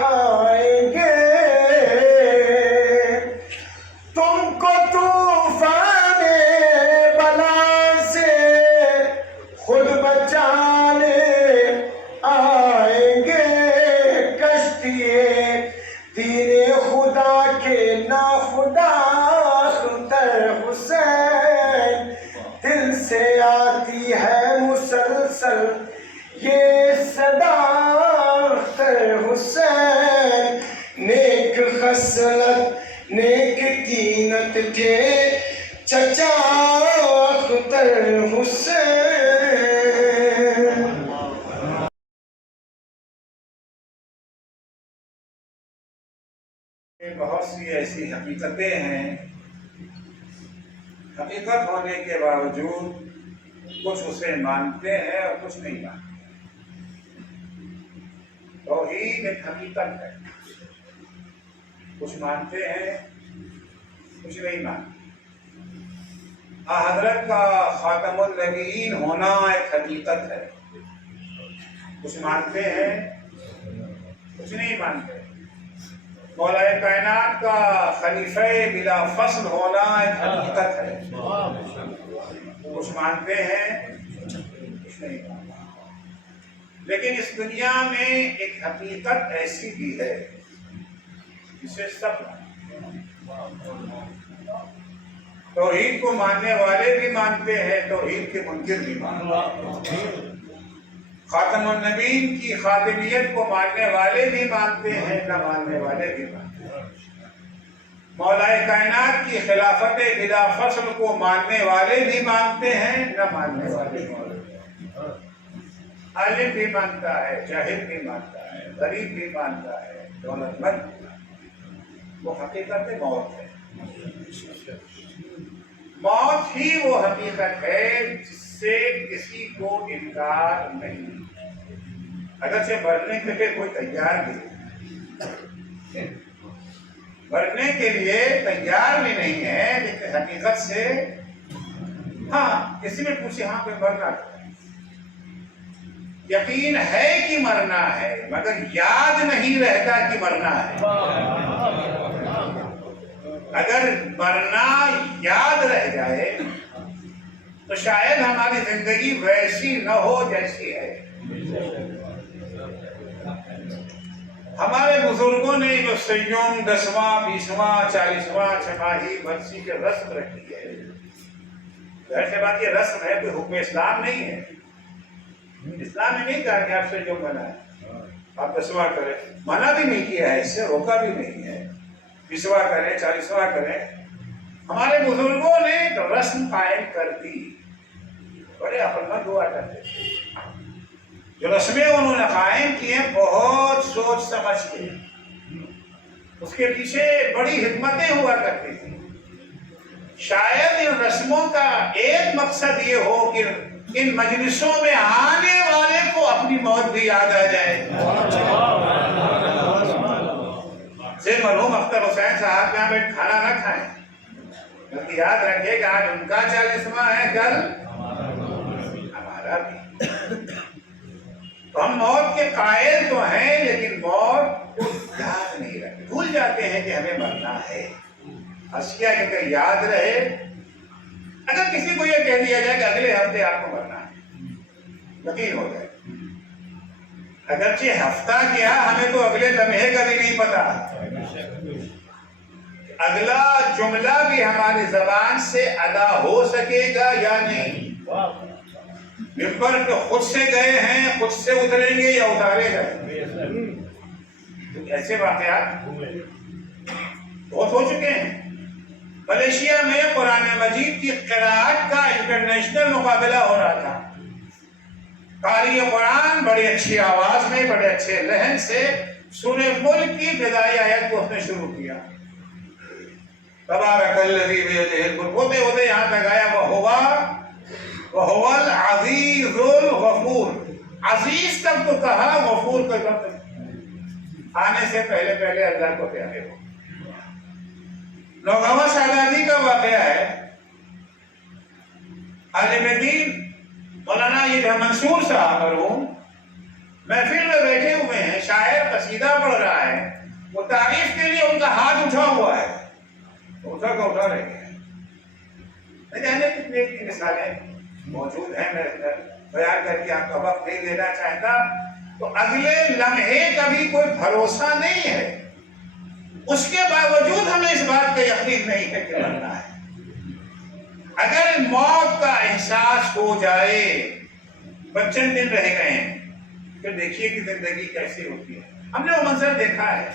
آئیں گے تم کو طوفان بلا سے خود بچانے آئیں گے، کشتی دین خدا کے ناخدا اختر حسین دل سے آتی ہے مسلسل یہ صدا، اختر حسین نیک خصلت نیک تینت کے چچا اختر حسین۔ بہت سی ایسی حقیقتیں ہیں، حقیقت ہونے کے باوجود کچھ اسے مانتے ہیں اور کچھ نہیں مانتے۔ توحید ایک حقیقت ہے، کچھ مانتے ہیں کچھ نہیں مانتے۔ حضرت کا خاتم النبیین ہونا ایک حقیقت ہے، کچھ مانتے ہیں کچھ نہیں مانتے۔ مولا کائنات کا خلیفہ بلا فصل ہونا ایک حقیقت ہے، کچھ مانتے ہیں کچھ نہیں مانتے۔ لیکن اس دنیا میں ایک حقیقت ایسی بھی ہے جسے سب توحید کو ماننے والے بھی مانتے ہیں، توحید کے منکر بھی مانتے ہیں۔ خاتم النبیین کی خاتمیت کو ماننے والے بھی مانتے ہیں، نہ ماننے والے بھی مانتے ہیں۔ مولا کائنات کی خلافت بلا فصل کو ماننے والے بھی مانتے ہیں، نہ ماننے والے بھی مانتے ہیں۔ عالم بھی مانتا ہے، جاہل بھی مانتا ہے، غریب بھی مانتا ہے، دولت مند بھی مانتا ہے۔ وہ حقیقت موت ہے۔ موت ہی وہ حقیقت ہے جس سے کسی کو انکار نہیں۔ اگرچہ مرنے کے لیے کوئی تیار نہیں، مرنے کے لیے تیار بھی نہیں ہے، لیکن حقیقت سے ہاں کسی نے پوچھے ہاں پہ مرنا ہے، یقین ہے کہ مرنا ہے مگر یاد نہیں رہتا کہ مرنا ہے۔ اگر مرنا یاد رہ جائے تو شاید ہماری زندگی ویسی نہ ہو جیسی ہے۔ ہمارے بزرگوں نے جو سیوم 10واں 20واں 40واں چھماہی برسی کے رسم رکھی ہے، ظاہر سی بات یہ رسم ہے، کوئی حکم اسلام نہیں ہے۔ اسلام نے نہیں کہا کہ آپ سیوم منائیں، آپ 10واں کریں، منع بھی نہیں کیا ہے، اس سے روکا بھی نہیں ہے، 20واں کریں 40واں کریں۔ ہمارے بزرگوں نے تو رسم قائم کر دی، بڑے عقلمند ہوا کرتے تھے۔ جو رسمیں انہوں نے قائم کی ہیں بہت سوچ سمجھ کے، اس کے پیچھے بڑی حکمتیں ہوا کرتی تھیں۔ شاید ان رسموں کا ایک مقصد یہ ہو کہ ان مجلسوں میں آنے والے کو اپنی موت بھی یاد آ جائے۔ سے مرحوم اختر حسین صاحب یہاں بیٹھ کھانا نہ کھائیں، بلکہ یاد رکھیے کہ آج ان کا 40واں ہے، کل ہمارا بھی۔ تو ہم موت کے قائل تو ہیں، لیکن موت کو یاد نہیں رکھتے، بھول جاتے ہیں کہ ہمیں مرنا ہے۔ اشیاء کہ اگر یاد رہے، اگر کسی کو یہ کہہ دیا جائے کہ اگلے ہفتے آپ کو مرنا ہے، یقین ہو جائے۔ اگرچہ ہفتہ کیا، ہمیں تو اگلے لمحے کا بھی نہیں پتا، اگلا جملہ بھی ہماری زبان سے ادا ہو سکے گا یا نہیں۔ ممبر پہ خود سے گئے ہیں، خود سے اتریں گے یا اتارے گئے، ایسے واقعات بہت ہو چکے ہیں۔ ملیشیا میں قرآن مجید کی قراءت کا انٹرنیشنل مقابلہ ہو رہا تھا۔ قاری قرآن بڑی اچھی آواز میں، بڑے اچھے لہن سے سورہ ملک کی ابتدائی آیت کو اس نے شروع کیا۔ تبارک الذی بیدہ الملک، ہوتے ہوتے یہاں تک آیا وَهُوَ الْعَزِيزُ الْغَفُورُ۔ عزیز تک تو کہا، غفور کا لفظ آنے سے پہلے پہلے اللہ کو پیارے ہو۔ نوگاواں شہزادی کا واقعہ ہے۔ عالم دین مولانا یہ منصور صاحب مرحوم محفل میں بیٹھے ہوئے ہیں، شاعر قصیدہ پڑھ رہا ہے، وہ تعریف کے لیے ان کا ہاتھ اٹھا ہوا ہے، اٹھا کا اٹھا رہے ہیں. نہ جانے کتنے کی مثالیں موجود ہیں. میں بیان کر کے آپ کا وقت نہیں دینا چاہتا. تو اگلے لمحے کا بھی کوئی بھروسہ نہیں ہے، اس کے باوجود ہمیں اس بات کا یقین نہیں ہے کہ مرنا ہے. اگر موت کا احساس ہو جائے، چند دن رہ گئے ہیں، پھر دیکھیے کہ زندگی کیسی ہوتی ہے. ہم نے وہ منظر دیکھا ہے،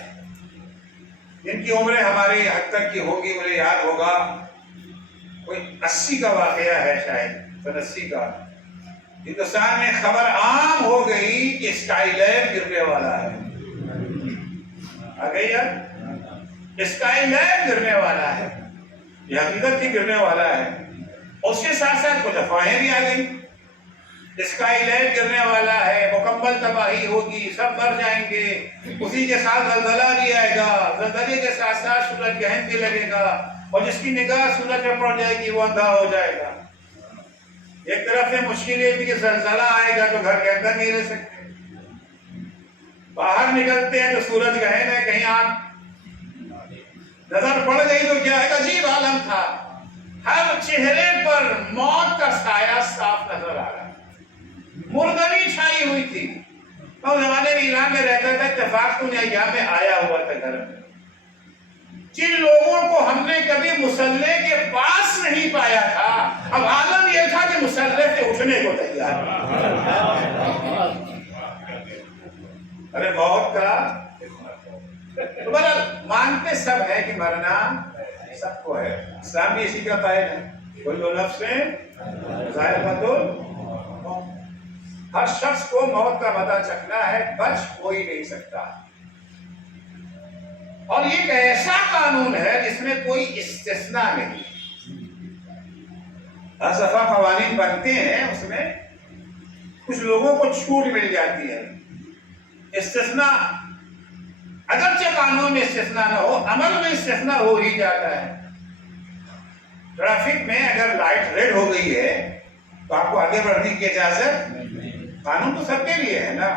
جن کی عمریں ہماری حد تک کی ہوگی، مجھے یاد ہوگا کوئی 80 کا واقعہ ہے، شاید سن 80 کا. ہندوستان میں خبر عام ہو گئی کہ اسکائی لیب گرنے والا ہے. آ گئی یار، اسکائی لیب گرنے والا ہے، یہ حقیقت کی گرنے والا ہے. اس کے ساتھ ساتھ کچھ افواہیں بھی آ گئی. اسکائی لیب گرنے والا ہے، مکمل تباہی ہوگی، سب مر جائیں گے، اسی کے ساتھ زلزلہ بھی آئے گا، زلزلے کے ساتھ ساتھ سورج گرہن بھی لگے گا، اور جس کی نگاہ سورج پہ پڑ جائے گی وہ اندھا ہو جائے گا. ایک طرف سے مشکل یہ تھی کہ زلزلہ آئے گا تو گھر کے اندر نہیں رہ سکتے، باہر نکلتے ہیں تو سورج گرہن ہے، کہیں آپ نظر پڑ گئی تو کیا ہے. عجیب عالم تھا، ہر چہرے پر موت کا سایہ صاف نظر آ رہا، مردری چھائی ہوئی تھی. اور زمانے میں ایران میں رہتا تھا، اتفاق تو ایام میں آیا ہوا تھا گھر میں. جن لوگوں کو ہم نے کبھی مسلح کے پاس نہیں پایا تھا، اب عالم یہ تھا کہ مسلح سے اٹھنے کو تیار. ارے موت کا تو مانتے سب ہے کہ مرنا سب کو ہے. اسلام بھی اسی کا قائل ہے، کل نفس ذائقۃ الموت. ہر شخص کو موت کا مزہ چکھنا ہے، بچ کوئی نہیں سکتا. اور یہ ایک ایسا قانون ہے جس میں کوئی استثناء نہیں. ہر دفعہ قوانین بنتے ہیں، اس میں کچھ لوگوں کو چھوٹ مل جاتی ہے. استثناء اگرچہ قانون میں استثناء نہ ہو، عمل میں استثناء ہو ہی جاتا ہے. ٹریفک میں اگر لائٹ ریڈ ہو گئی ہے تو آپ کو آگے بڑھنے کی اجازت، قانون تو سب کے لیے ہے نا.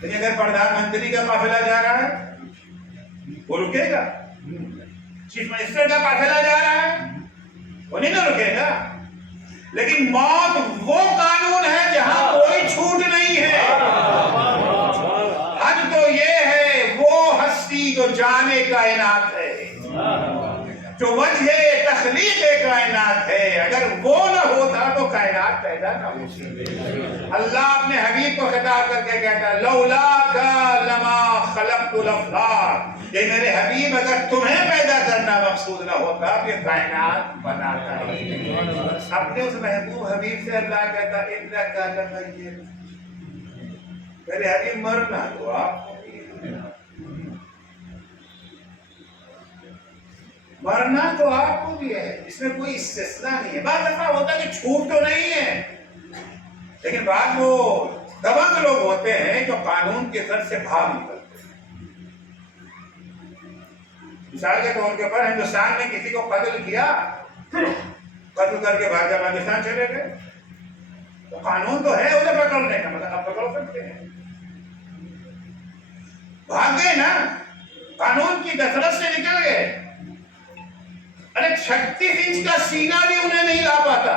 لیکن اگر پردھان منتری کا قافلہ جا رہا ہے وہ رکے گا، چیف منسٹر کا قافلہ جا رہا ہے وہ نہیں نہ رکے گا. لیکن موت وہ قانون ہے جہاں کوئی چھوٹ نہیں ہے. حد تو یہ ہے وہ ہستی جو جانے کائنات ہے، جو وجہ تخلیق کائنات ہے، اگر وہ نہ ہوتا تو کائنات پیدا نہ ہوتی. اللہ اپنے حبیب کو خطاب کر کے کہتا ہے لولاک لما خلقت الافلاک. یہ میرے حبیب اگر تمہیں پیدا کرنا مقصود نہ ہوتا یہ کائنات بناتا ہی نہیں. اپنے اس محبوب حبیب سے اللہ کہتا انک لمیت، میرے حبیب مرنا تو آپ مرنا تو آپ کو بھی ہے، اس میں کوئی استثناء نہیں ہے. بعض دفعہ ہوتا ہے کہ چھوٹ تو نہیں ہے، لیکن بعض وہ دبنگ لوگ ہوتے ہیں جو قانون کے در سے بھاگ نکلتے ہیں. مثال کے طور کے پر ہندوستان میں کسی کو قتل کیا، قتل کر کے بھاگ کر پاکستان چلے گئے، تو قانون تو ہے اسے پکڑنے کا، مطلب آپ پکڑ سکتے ہیں. بھاگ گئے نا، قانون کی دسترس سے نکل گئے. ارے 36 انچ کا سینہ بھی انہیں نہیں لا پاتا.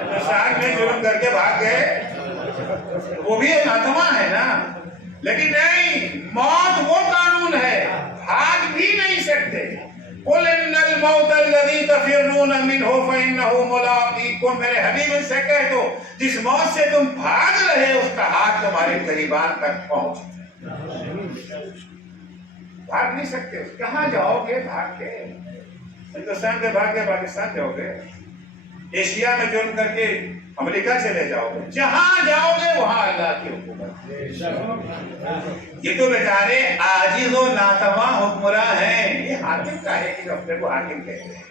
ہندوستان میں جرم کر کے بھاگ گئے، وہ بھی ایک آتما ہے نا. لیکن نہیں، موت وہ قانون ہے، بھاگ بھی نہیں سکتے. قل ان الموت الذی تفرون منہ فانہ ملاقیکم. میرے حبیب ان سے کہہ دو جس موت سے تم بھاگ رہے اس کا ہاتھ تمہارے قریبان تک پہنچ. بھاگ نہیں سکتے. کہاں جاؤ گے بھاگ کے؟ ہندوستان سے بھاگ کے پاکستان جاؤ گے، ایشیا میں جرم کر کے امریکہ چلے جاؤ گے، جہاں جاؤ گے وہاں اللہ کی حکومت. یہ تو بیچارے عاجز و ناتواں حکمراں ہیں. یہ حاکم کا ہے کہ اپنے کو حاکم کہتے ہیں.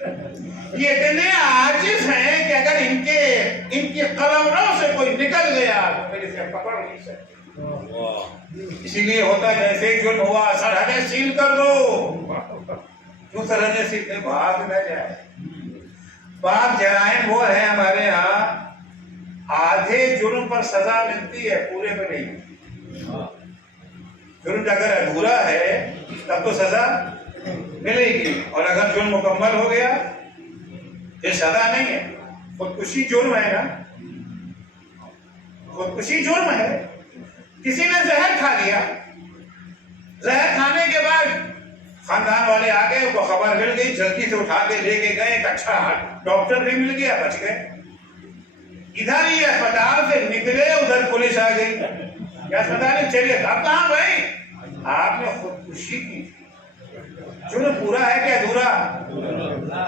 یہ اتنے عاجز ہیں کہ اگر ان کی قلمروں سے کوئی نکل گیا تو پھر اسے پکڑ نہیں سکتے. اسی لیے ہوتا جیسے ایک جرم ہوا سرحدیں سیل کر دو. کیوں سرحدیں سیل کر؟ بھاگ نہ جائے. بعض جرائم وہ ہیں ہمارے ہاں آدھے جرم پر سزا ملتی ہے، پورے پہ نہیں. جرم اگر ادھورا ہے تب تو سزا ملے گی، اور اگر جرم مکمل ہو گیا یہ سزا نہیں ہے۔ خودکشی جرم ہے نا، خودکشی جرم ہے۔ کسی نے زہر کھا لیا، زہر کھانے کے بعد خاندان والے آ گئے، وہ خبر مل گئی، جلدی سے اٹھا کے لے کے گئے، ایک اچھا ڈاکٹر بھی مل گیا، بچ گئے۔ ادھر ہی اسپتال سے نکلے، ادھر پولیس آ گئی، کیا اسپتال چلیے، اب کہاں بھائی آپ نے خودکشی کی تھی۔ جرم پورا ہے کہ ادھورا؟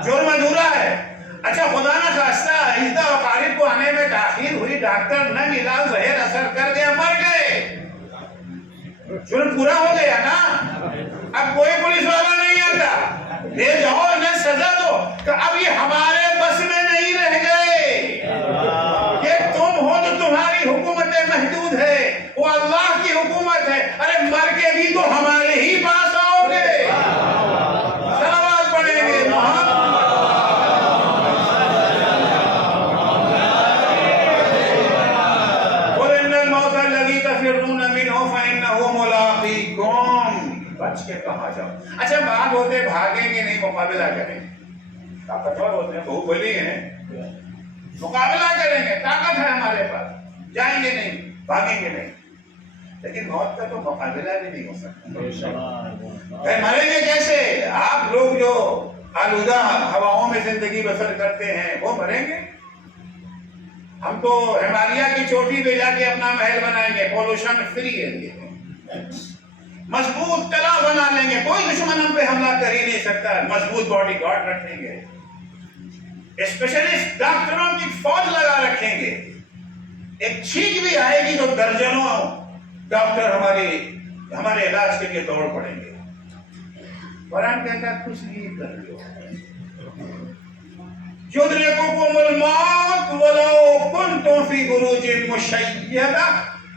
جرم ادھورا ہے۔ اچھا خدا نہ خواستہ آہستہ وقارب کو آنے میں تاخیر ہوئی، ڈاکٹر نہ ملا، زہر اثر کر گیا، مر گئے، جرم پورا ہو گیا نا۔ اب کوئی پولیس والا نہیں آتا، لے جاؤ انہیں سزا دو، کہ اب یہ ہمارے بس میں نہیں رہ گئے، یہ تم ہو تو تمہاری حکومت محدود ہے، وہ اللہ کی حکومت ہے، ارے مر کے بھی تو ہمارے ہی پاس آؤ گے۔ صلوات پڑھیں گے محمد بچ کے کہاں جاؤ۔ اچھا بات ہوتے بھاگیں گے نہیں، مقابلہ کریں گے، طاقتور ہوتے ہیں، بہو بلی ہیں، مقابلہ کریں گے، طاقت ہے ہمارے پاس، جائیں گے نہیں، بھاگیں گے نہیں۔ لیکن موت کا تو مقابلہ بھی نہیں ہو سکتا۔ مریں گے کیسے؟ آپ لوگ جو آلودہ ہواؤں میں زندگی بسر کرتے ہیں وہ مریں گے، ہم تو ہمالیہ کی چوٹی پہ جا کے اپنا محل بنائیں گے، پولوشن فری ہے، مضبوط قلعہ بنا لیں گے، کوئی دشمن ہم پہ حملہ کر ہی نہیں سکتا، مضبوط باڈی گارڈ رکھیں گے، اسپیشلسٹ ڈاکٹروں کی فوج لگا رکھیں گے، ایک چھینک بھی آئے گی تو درجنوں ڈاکٹر ہمارے علاج کے لیے دوڑ پڑیں گے۔ قرآن کہتا ہے کچھ نہیں کر لو، یدرککم الموت ولو کنتم فی بروج مشیدہ،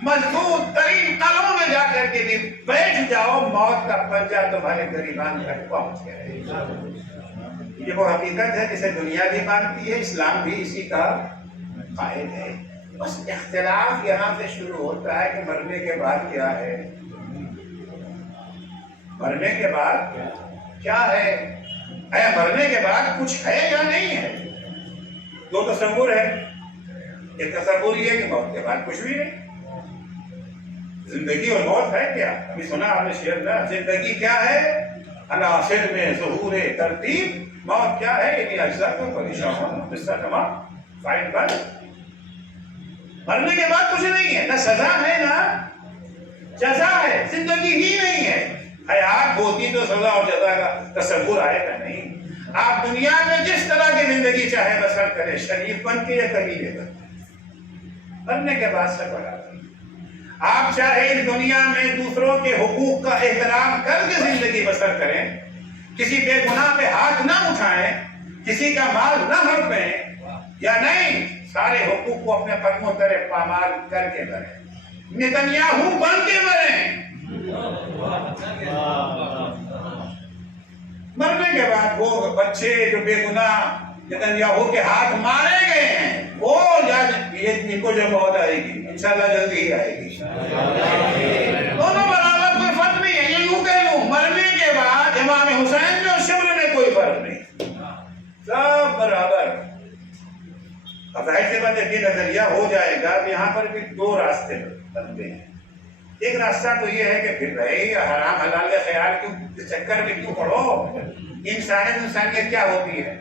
مضبوط ترین قلعوں میں جا کر کے بھی بیٹھ جاؤ، موت کا پنجہ تمہارے گریبان تک پہنچ جائے۔ یہ وہ حقیقت ہے جسے دنیا بھی مانتی ہے، اسلام بھی اسی کا قائل ہے۔ بس اختلاف یہاں سے شروع ہوتا ہے کہ مرنے کے بعد کیا ہے، مرنے کے بعد کیا ہے، اے مرنے کے بعد کچھ ہے یا نہیں ہے۔ دو تصور ہے، ایک تصور یہ کہ موت کے بعد کچھ بھی نہیں، زندگی اور موت ہے کیا؟ ابھی سنا آپ نے شعر نا، زندگی کیا ہے عناصر میں ظہور ترتیب، موت کیا ہے یعنی اجزا کو پریشان قصہ تمام فائل پر۔ مرنے کے بعد کچھ نہیں ہے، نہ سزا ہے نہ جزا ہے، زندگی ہی نہیں ہے۔ حیات ہوتی تو سزا اور جزا کا تصور آئے گا نہیں۔ آپ دنیا میں جس طرح کی زندگی چاہے بسر کریں، شریف بن کے یا قبیلے بن کے، مرنے کے بعد سے بڑا آپ چاہے اس دنیا میں دوسروں کے حقوق کا احترام کر کے زندگی بسر کریں، کسی بے گناہ پہ ہاتھ نہ اٹھائیں، کسی کا مال نہ ہڑپیں، یا نہیں سارے حقوق کو اپنے قدموں تلے پامال کر کے مریں، نتنیاہو بن کے مریں۔ مرنے کے بعد وہ بچے جو بے گناہ نتنیاہو کے ہاتھ مارے گئے ہیں، وہ ان کو جو موت آئے گی انشاءاللہ جلدی ہی آئے گی، دونوں برابر، کوئی فرق نہیں ہے۔ یہ یوں کہہ لوں، مرنے کے بعد امام حسین میں اور شبر میں کوئی فرق نہیں، سب برابر۔ اب ظاہر سی بات ہے کہ نظریہ ہو جائے گا، یہاں پر بھی دو راستے بنتے ہیں۔ ایک راستہ تو یہ ہے کہ پھر بھائی حرام حلال کے خیال کیوں چکر میں کیوں پڑو، انسانیت کیا ہوتی ہے،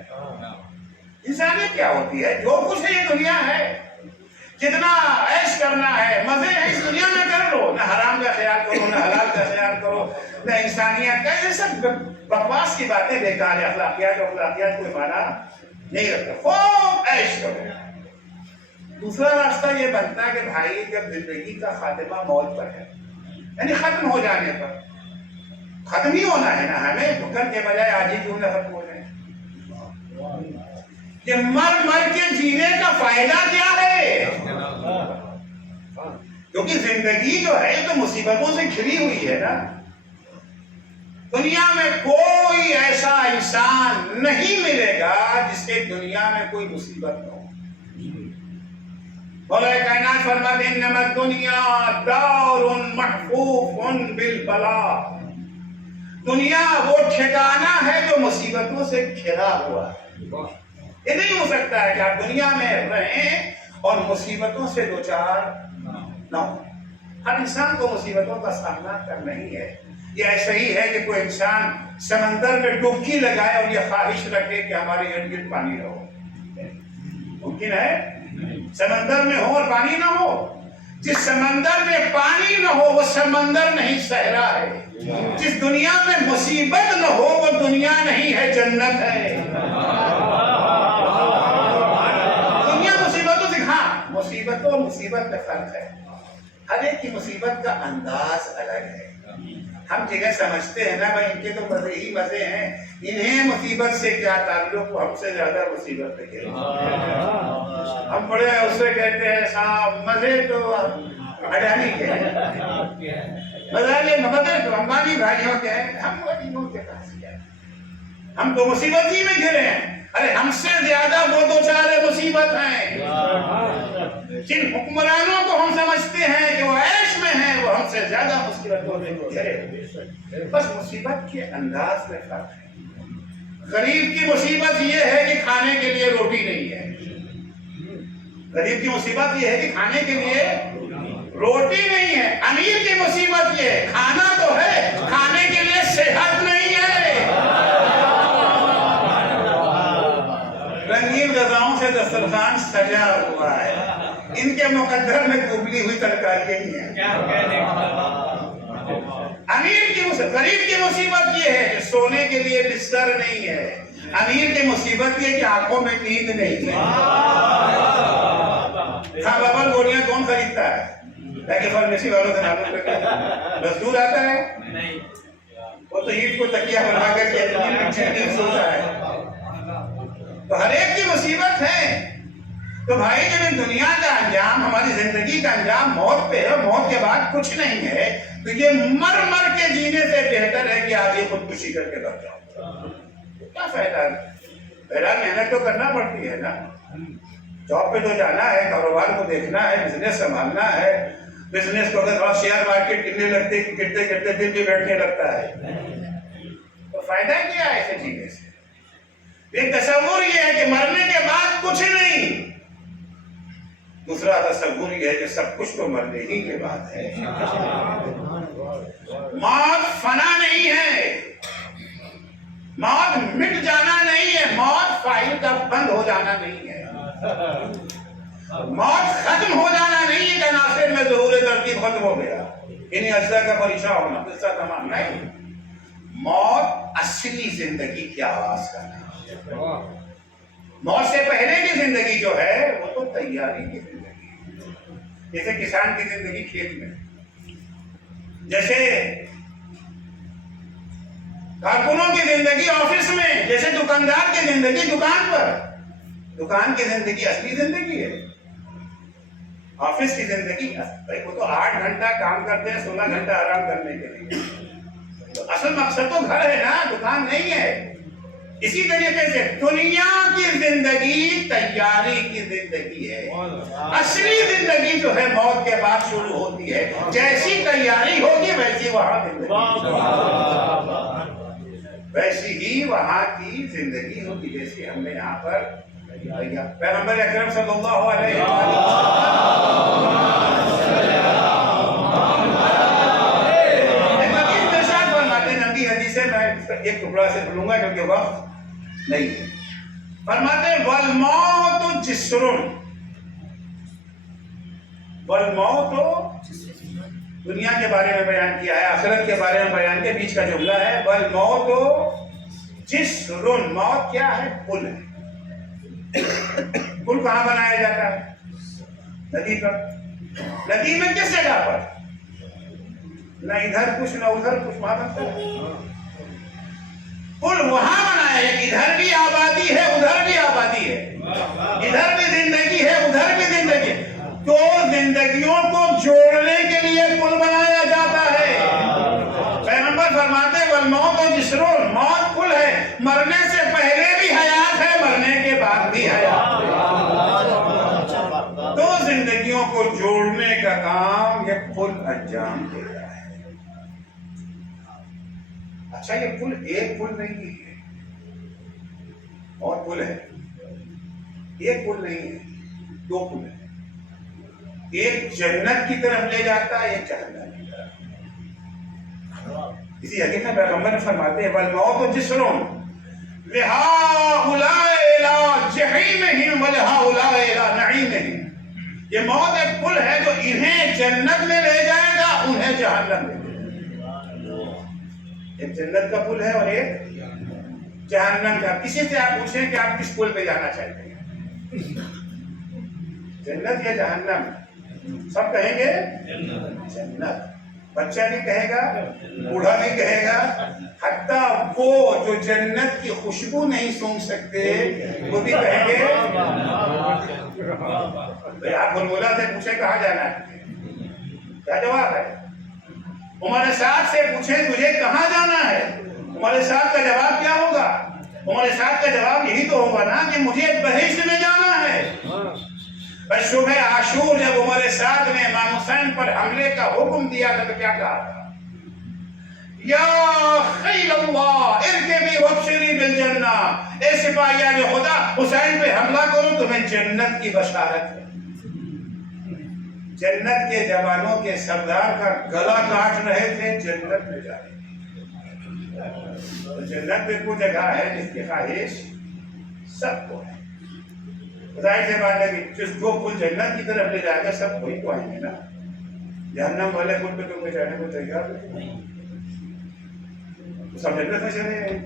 انسانیت کیا ہوتی ہے، جو کچھ ہے یہ دنیا ہے، جتنا عیش کرنا ہے، مزے ہیں اس دنیا میں کر لو، نہ حرام کا خیال کرو، نہ حلال کا خیال کرو، نہ انسانیت کا، یہ سب بکواس کی باتیں، بیکار ہے، اخلاقیات کوئی معنی نہیں رکھتا، خوب عیش کرو۔ دوسرا راستہ یہ بنتا ہے کہ بھائی جب زندگی کا خاتمہ موت پر ہے، یعنی ختم ہو جانے پر، ختم ہی ہونا ہے نا ہمیں، ٹکر کے بجائے آج ہی کیوں نہ ختم ہو جائے، کہ مر کے جینے کا فائدہ کیا ہے؟ کیونکہ زندگی جو ہے تو مصیبتوں سے گھری ہوئی ہے نا، دنیا میں کوئی ایسا انسان نہیں ملے گا جس کے دنیا میں کوئی مصیبت نہ ہو، مولا کائنات فرماتے ہیں انما الدنیا دار محفوف بالبلا، دنیا وہ ٹھکانہ ہے جو مصیبتوں سے گھرا ہوا ہے۔ یہ نہیں ہو سکتا ہے کہ آپ دنیا میں رہیں اور مصیبتوں سے دوچار نہ ہو۔ ہر انسان کو مصیبتوں کا سامنا کرنا ہی ہے۔ یہ ایسا ہی ہے کہ کوئی انسان سمندر میں ڈبکی لگائے اور یہ خواہش رکھے کہ ہمارے ارد گرد پانی نہ ہو، ممکن ہے؟ سمندر میں ہو اور پانی نہ ہو؟ جس سمندر میں پانی نہ ہو وہ سمندر نہیں صحرا ہے۔ جس دنیا میں مصیبت نہ ہو وہ دنیا نہیں ہے، جنت ہے۔ دنیا مصیبتوں سے، ہاں مصیبتوں اور مصیبت میں فرق ہے۔ ہر ایک کی مصیبت کا انداز الگ ہے۔ ہم جگہ سمجھتے ہیں نا بھائی ان کے تو مزے ہی مزے ہیں، انہیں مصیبت سے کیا تعلق، ہم سے زیادہ مصیبت ہے۔ ہم بڑے اس سے کہتے ہیں صاحب مزے تو اڈانی کے ہیں، مزے تو امبانی بھائیوں کے ہیں، ہم غریبوں کے پاس کیا ہے؟ ہم تو مصیبت ہی میں گھرے ہیں۔ ارے ہم سے زیادہ وہ دو چار مصیبت ہیں۔ جن حکمرانوں کو ہم سمجھتے ہیں کہ وہ عیش میں ہیں وہ ہم سے زیادہ مصیبتوں میں گھرے۔ بس مصیبت کے انداز میں فرق ہے۔ غریب کی مصیبت یہ ہے کہ کھانے کے لیے روٹی نہیں ہے۔ غریب کی مصیبت یہ ہے کہ کھانے کے لیے روٹی نہیں ہے۔ امیر کی مصیبت یہ ہے کھانا تو ہے، کھانے کے لیے صحت نہیں ہے۔ رنگین غذاؤں سے دسترخوان سجا ہوا ہے، ان کے مقدر میں ابلی ہوئی ترکاریاں ہی ہیں۔ امیر کی غریب کی مصیبت یہ ہے کہ سونے کے لیے بستر نہیں ہے، امیر کی مصیبت یہ کہ آنکھوں میں نیند نہیں ہے۔ ہاں بابا گولیاں کون خریدتا ہے؟ تاکہ فارمیسی والوں سے معلوم کرے مزدور آتا ہے؟ نہیں، وہ تو اینٹ کو تکیہ بنا کر سوتا ہے۔ تو ہر ایک کی مصیبت ہے۔ تو بھائی جب دنیا کا انجام، ہماری زندگی کا انجام موت پہ ہے، موت کے بعد کچھ نہیں ہے، تو یہ مر مر کے جینے سے بہتر ہے کہ آج یہ خودکشی کر کے بیٹھ جاؤ۔ کیا فائدہ ہے؟ بہرحال محنت تو کرنا پڑتی ہے نا، جاب پہ تو جانا ہے، کاروبار کو دیکھنا ہے، بزنس سنبھالنا ہے۔ بزنس کو اگر شیئر مارکیٹ گرنے لگتے گرتے گرتے دل بھی بیٹھنے لگتا ہے، تو فائدہ کیا ہے ایسے جینے سے؟ ایک تصور یہ ہے کہ مرنے کے بعد کچھ نہیں، دوسرا تصور یہ ہے کہ سب کچھ تو مرنے ہی کے بعد ہے۔ موت فنا نہیں ہے، موت مٹ جانا نہیں ہے، موت فائل کا بند ہو جانا نہیں ہے، موت ختم ہو جانا نہیں ہے کہ عناصر میں ظہور ترتیب ختم ہو گیا، انہیں اجزاء کا پریشان ہونا قصہ تمام نہیں۔ موت اصلی زندگی کی آغاز کرنا۔ موت سے پہلے کی زندگی جو ہے وہ تو تیاری کی زندگی ہے، جیسے کسان کی زندگی کھیت میں، جیسے کارکنوں کی زندگی آفس میں، جیسے دکاندار کی زندگی دکان پر۔ دکان کی زندگی اصلی زندگی ہے، آفس کی زندگی وہ تو 8 گھنٹہ کام کرتے ہیں، 16 گھنٹہ آرام کرنے کے لیے، تو اصل مقصد تو گھر ہے نا، دکان نہیں ہے۔ اسی طریقے سے دنیا کی زندگی تیاری کی زندگی ہے، اصلی زندگی جو ہے موت کے بعد شروع ہوتی ہے، جیسی تیاری ہوگی ویسی وہاں زندگی، ویسی ہی وہاں کی زندگی ہوگی جیسی ہم نے یہاں پر پیغمبر اکرم صلی اللہ علیہ ایک ٹکڑا سے بولوں گا کیونکہ وقت نہیں ہے۔ فرماتے ہیں والموت جسر، والموت دنیا کے بارے میں بیان کیا ہے، آخرت کے بارے میں بیان کیا، بیچ کا جملہ ہے والموت جسر۔ موت کیا ہے؟ پل ہے۔ پل کہاں بنایا جاتا ہے؟ ندی پر۔ ندی میں کس جگہ پر؟ نہ ادھر کچھ نہ ادھر کچھ، وہاں بنتا ہے پل، وہاں بنایا ہے، ادھر بھی آبادی ہے ادھر بھی آبادی ہے، ادھر بھی زندگی ہے ادھر بھی زندگی ہے، تو زندگیوں کو جوڑنے کے لیے پل بنایا جاتا ہے۔ پیغمبر فرماتے ہیں والموت جسر، موت پل ہے، مرنے سے پہلے بھی حیات ہے، مرنے کے بعد بھی حیات ہے۔ تو زندگی جوڑنے کا کام یہ پل انجام دے رہا ہے. اچھا یہ پل ایک پل نہیں ہے اور پل ہے. ایک پل نہیں ہے، دو پل ہے. ایک جنت کی طرف لے جاتا ہے، ایک جہنم کی طرف. اسی حدیث میں پیغمبر نے فرماتے ہیں والموت جسر لہؤلاء الی جحیمہم ولہؤلاء الی نعیمہم. یہ موت ایک پل ہے جو انہیں جنت میں لے جائے گا، انہیں جہنم میں لے جائے گا. ایک جنت کا پل ہے اور ایک جہنم کا. کسی سے آپ پوچھیں کہ آپ کس پل پہ جانا چاہتے ہیں، جنت یا جہنم؟ سب کہیں گے جنت. بچہ بھی کہے گا، بوڑھا بھی کہے گا، حتیٰ وہ جو جنت کی خوشبو نہیں سونگھ سکتے وہ بھی کہیں گے. آپ بلبلا سے پوچھیں کہاں جانا ہے، کیا جواب ہے؟ عمر سعد سے پوچھیں تجھے کہاں جانا ہے، عمر سعد کا جواب کیا ہوگا؟ عمر سعد کا جواب یہی تو ہوگا نا کہ مجھے بہشت میں جانا ہے. بس شبہ عاشور جب عمر سعد نے امام حسین پر حملے کا حکم دیا تھا تو کیا کہا تھا؟ یا خیل اللہ ارکبی وابشری بالجنہ، اے سپاہیان خدا حسین پہ حملہ کرو تمہیں جنت کی بشارت ہے. جنت کے جوانوں کے سردار کا گلا کاٹ رہے تھے جنت میں جانے کی. جنت میں کوئی جگہ ہے جس کی خواہش سب کو ہے. ظاہر سے بات ہے کہ جس کو پل جنت کی طرف لے جائے گا سب کوئی تو آئیں گے نا. جہنم والے پل پہ تو کوئی جانے کو تیار نہیں، سب جنت میں چلے جائیں گے.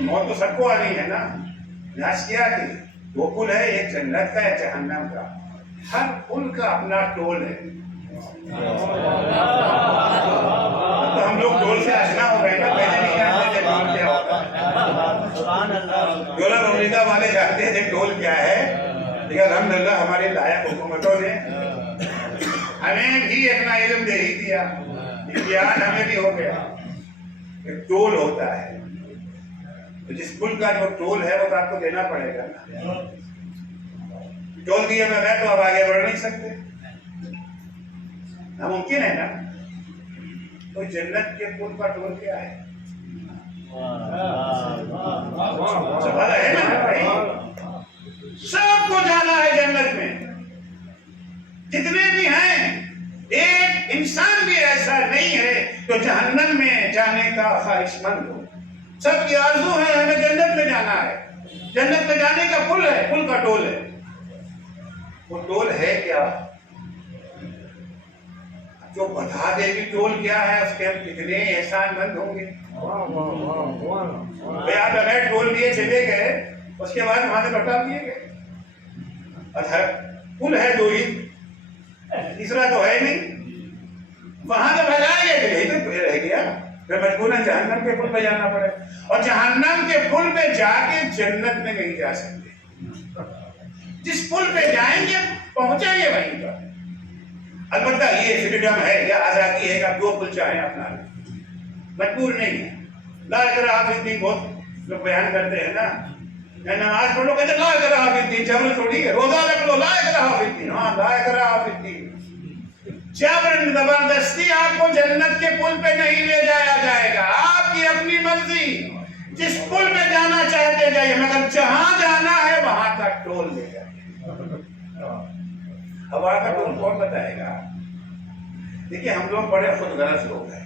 موت تو سب کو آنی ہے نا. نیاز کیا کہ دو پل ہے، ایک جنت کا ایک جہنم کا. ہر پل کا اپنا ٹول ہے. تو ہم لوگ ٹول سے آشنا ہو گئے نا، پہلے نہیں جانتے تھے ٹول کیا ہوتا ہے. یورپ امریکہ والے جانتے تھے ٹول کیا ہے، لیکن الحمدللہ ہماری لائق حکومتوں نے ہمیں بھی اپنا علم دے ہی دیا. امتحان ہمیں بھی ہو گیا کہ ٹول ہوتا ہے. تو جس پل کا جو ٹول ہے وہ تو آپ کو دینا پڑے گا نا. ٹول دیے بغیر تو آپ آگے بڑھ نہیں سکتے، ناممکن ہے نا. تو جنت کے پل کا ٹول کیا ہے؟ سوال ہے نا بھائی، سب کو جانا ہے جنت میں. جتنے بھی ہیں ایک انسان بھی ایسا نہیں ہے جو جہنم میں جانے کا خواہش مند ہو. سب کی آرزو ہے ہمیں جنت میں جانا ہے. جنت میں جانے کا پل ہے، پل کا ٹول ہے. وہ ٹول ہے کیا؟ جو بتا دے بھی ٹول کیا ہے اس کے ہم کتنے احسان مند ہوں گے. آپ اگر ٹول دیے چلے گئے اس کے بعد وہاں سے لوٹا دیے گئے. اچھا پل ہے دو ہی، تیسرا تو ہے نہیں. وہاں سے بھجائے گئے تو یہی تو رہ گیا. پھر مجبوراً جہنم کے پل پہ جانا پڑے، اور جہنم کے پل پہ جا کے جنت میں نہیں جا سکتے. جس پل پہ جائیں گے پہنچیں گے وہیں پر. البتہ یہ فریڈم ہے یا آزادی ہے کہ آپ دو پل چاہیں اپنا لیں، مجبور نہیں ہے. لا اکراہ فی الدین بہت لوگ بیان کرتے ہیں نا، نماز پڑھ لو کہتے لا اکراہ فی الدین، جبر تھوڑی ہے. روزہ رکھ لو لا اکراہ فی الدین، ہاں لا اکراہ فی الدین. جبر زبردستی آپ کو جنت کے پل پہ نہیں لے جایا جائے گا. آپ کی اپنی مرضی، جس پل پہ جانا چاہتے جائیے، مگر جہاں جانا ہے وہاں کا ٹول لے جائیے. اب وہاں کا ٹول کون بتائے گا؟ دیکھیے ہم لوگ بڑے خود غرض لوگ ہیں.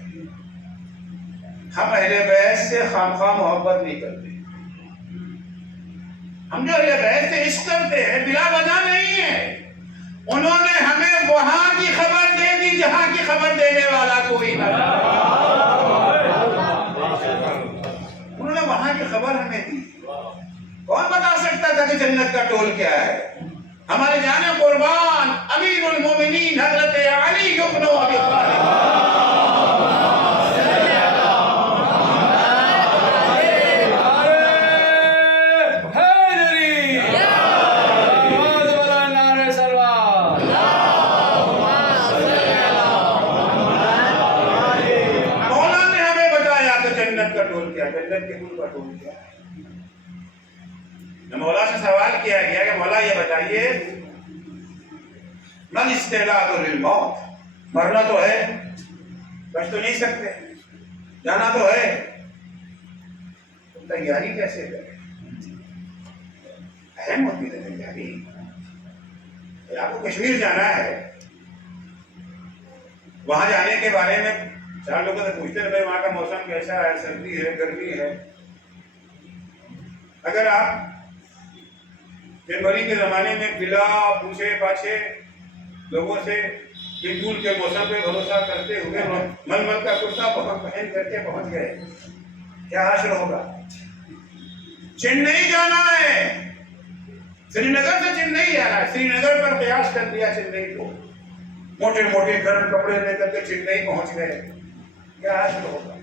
ہم اہل بیت سے خامخواہ محبت نہیں کرتے. ہم جو اہل بیت سے عشق کرتے ہیں بلا وجہ نہیں ہے. انہوں نے ہمیں وہاں کی خبر دے دی جہاں کی خبر دینے والا کوئی نہ تھا. انہوں نے وہاں کی خبر ہمیں دی. کون بتا سکتا تھا کہ جنت کا ٹول کیا ہے؟ ہمارے جانے قربان امیر المومنین حضرت علی ابن ابی طالب. جنت کے پل کا ٹول کیا ہے؟ مولا سے سوال کیا گیا کہ مولا یہ بتائیے من استعداد للموت، مرنا تو ہے، بچ تو نہیں سکتے، جانا تو ہے، تو تیاری کیسے کریں؟ اہم ہوتی ہے تیاری. آپ کو کشمیر جانا ہے، وہاں جانے کے بارے میں 4 لوگوں سے پوچھتے ہیں بھائی وہاں کا موسم کیسا ہے، سردی ہے، گرمی ہے. اگر آپ جنوری کے زمانے میں بلا پوچھے پاچھے لوگوں سے بالکل کے موسم پہ بھروسہ کرتے ہوئے مل مل کا کرتا پہن کر کے پہنچ گئے، کیا حشر ہوگا؟ چنئی جانا ہے، سری نگر سے چنئی جانا ہے، سری نگر پر قیاس کر دیا چنئی کو، موٹے موٹے گرم کپڑے لے کر کے چنئی پہنچ گئے، کیا حشر ہوگا؟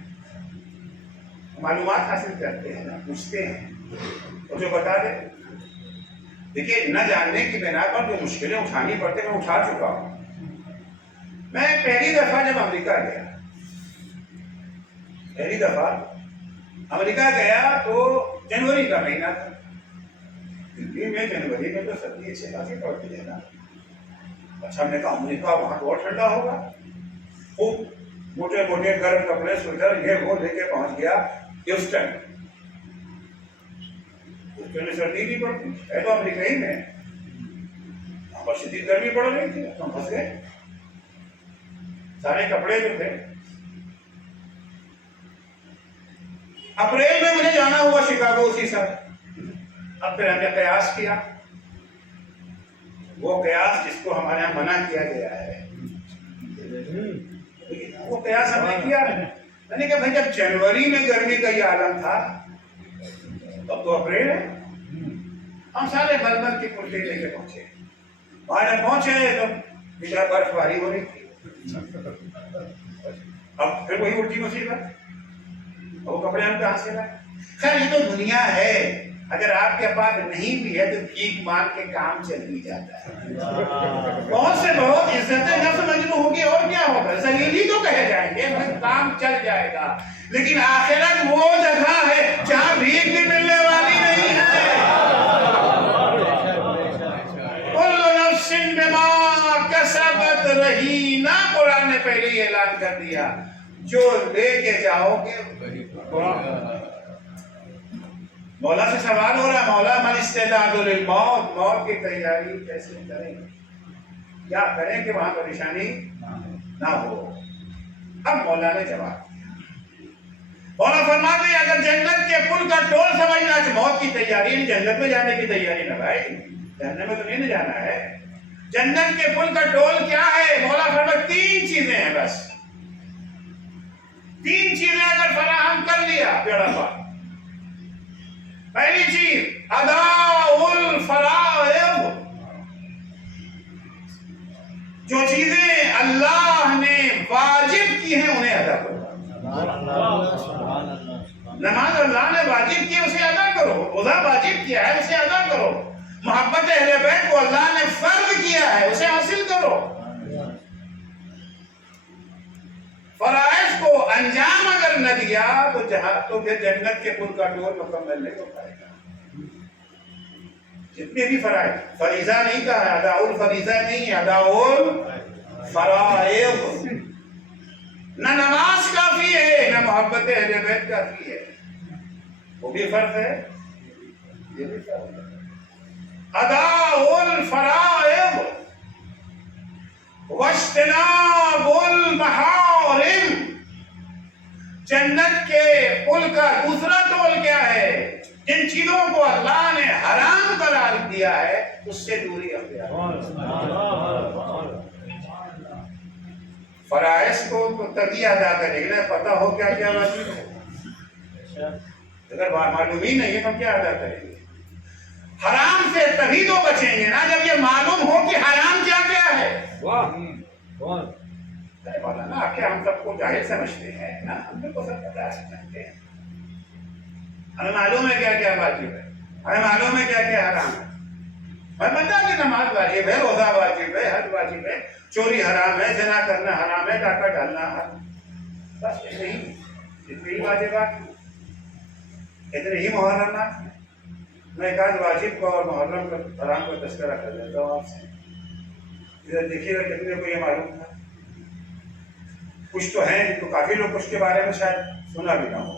معلومات حاصل کرتے ہیں نا، پوچھتے ہیں اور جو بتا دے. دیکھیے نہ جاننے کی بنا پر جو مشکلیں اٹھانی پڑتے میں اٹھا چکا ہوں. میں پہلی دفعہ جب امریکہ گیا، پہلی دفعہ امریکہ گیا تو جنوری کا مہینہ تھا. دلی میں جنوری میں تو سردی اچھی خاصی پڑتی ہے نا. اچھا میں کہا امریکہ وہاں تو اور ٹھنڈا ہوگا، خوب موٹے موٹے گرم کپڑے سویٹر یہ وہ لے کے پہنچ گیا ہیوسٹن. ہیوسٹن میں سردی نہیں پڑتی ہے تو امریکہ ہی میں، وہاں پر شدید گرمی پڑ رہی تھی، ہم پھنس گئے. سارے کپڑے جو تھے. اپریل میں مجھے جانا ہوا شکاگو اسی سال. اب پھر ہم نے قیاس کیا، وہ قیاس جس کو ہمارے یہاں منع کیا گیا ہے، وہ قیاس ہم نے کیا. میں نے کہا بھائی جب جنوری میں گرمی کا یہ عالم تھا تب تو اپریل ہے. ہم سارے ململ کے کرتے لے کے پہنچے. وہاں جب پہنچے تو بیچارہ برف باری ہو رہی تھی. اب پھر وہی الٹی مصیبت، وہ کپڑے ہم کہاں سے لائے؟ خیر یہ تو دنیا ہے، اگر آپ کے پاس نہیں بھی ہے تو بھیک مانگ کے کام چل ہی جاتا ہے. بہت سے بہت عزت نفس مجروح ہوگی اور کیا ہوگا، ذلیلی تو کہے جائیں گے، کام چل جائے گا. لیکن آخرت وہ جگہ ہے جہاں بھیک بھی ملنے والی نہیں ہے. کل نفس بما کسبت رہینا، قرآن نے پہلے ہی اعلان کر دیا، جو لے کے جاؤ گے. مولا سے سوال ہو رہا ہے، مولا من استعداد للموت، موت کی تیاری کیسے کریں، کیا کریں کہ وہاں پریشانی نہ ہو. اب مولا نے جواب دیا. مولا فرماتے ہیں اگر جنت کے پل کا ٹول سمجھنا ہے، موت کی تیاری جنت میں جانے کی تیاری نہ بھائی، جنت میں تو نہیں جانا ہے. جنت کے پل کا ٹول کیا ہے؟ مولا فرماتے 3 چیزیں ہیں بس. 3 چیزیں اگر فراہم کر لیا بیڑا پار. پہلی چیز اداء الفرائض، جو چیزیں اللہ نے واجب کی ہیں انہیں ادا کرو. نماز اللہ نے واجب کی ہے اسے ادا کرو، روزہ واجب کیا ہے اسے ادا کرو، محبت اہل بیت کو اللہ نے فرض کیا ہے اسے حاصل کرو. فرائض کو انجام اگر نہ دیا تو پھر جنت کے پل کا ٹول مکمل نہیں ہو پائے گا. جتنے بھی فرائض، فریضہ نہیں کہا ہے، اداء الفریضہ نہیں ہے، اداء الفرائض. نہ نماز کافی ہے نہ محبت اہل بیت کافی ہے، وہ بھی فرض ہے یہ بھی فرض ہے. اداء الفرائض واجتناب المحارم. جنت کے پل کا دوسرا ٹول کیا ہے؟ جن چیزوں کو اللہ نے حرام قرار دیا ہے اس سے دوری اختیار. فرائض کو تو تبھی ادا کرے گا پتہ ہو کیا کیا واجب ہے. اگر معلوم ہی نہیں ہے تو کیا ادا کریں گے؟ حرام سے تبھی تو بچیں گے نا جب یہ معلوم ہو کہ حرام کیا کیا ہے. کہ ہم سب کو جاہل سمجھتے ہیں نا، ہم کو سب پتہ سمجھتے ہیں، ہمیں معلوم ہے کیا کیا واجب ہے، ہمیں معلوم ہے کیا کیا حرام ہے. ہمیں پتہ ہے کہ نماز واجب ہے، روزہ واجب ہے، حج واجب ہے، چوری حرام ہے، زنا کرنا حرام ہے، ڈاکہ ڈالنا حرام. بس اتنے ہی واجبات، اتنے ہی محرمات. میں ایک آدھ واجب کو اور محرم کا حرام کا تذکرہ کر لیتا ہوں آپ سے. ادھر دیکھیے گا کتنے کو یہ معلوم تھا؟ کچھ تو ہیں تو کافی لوگ اس کے بارے میں شاید سنا بھی نہ ہو.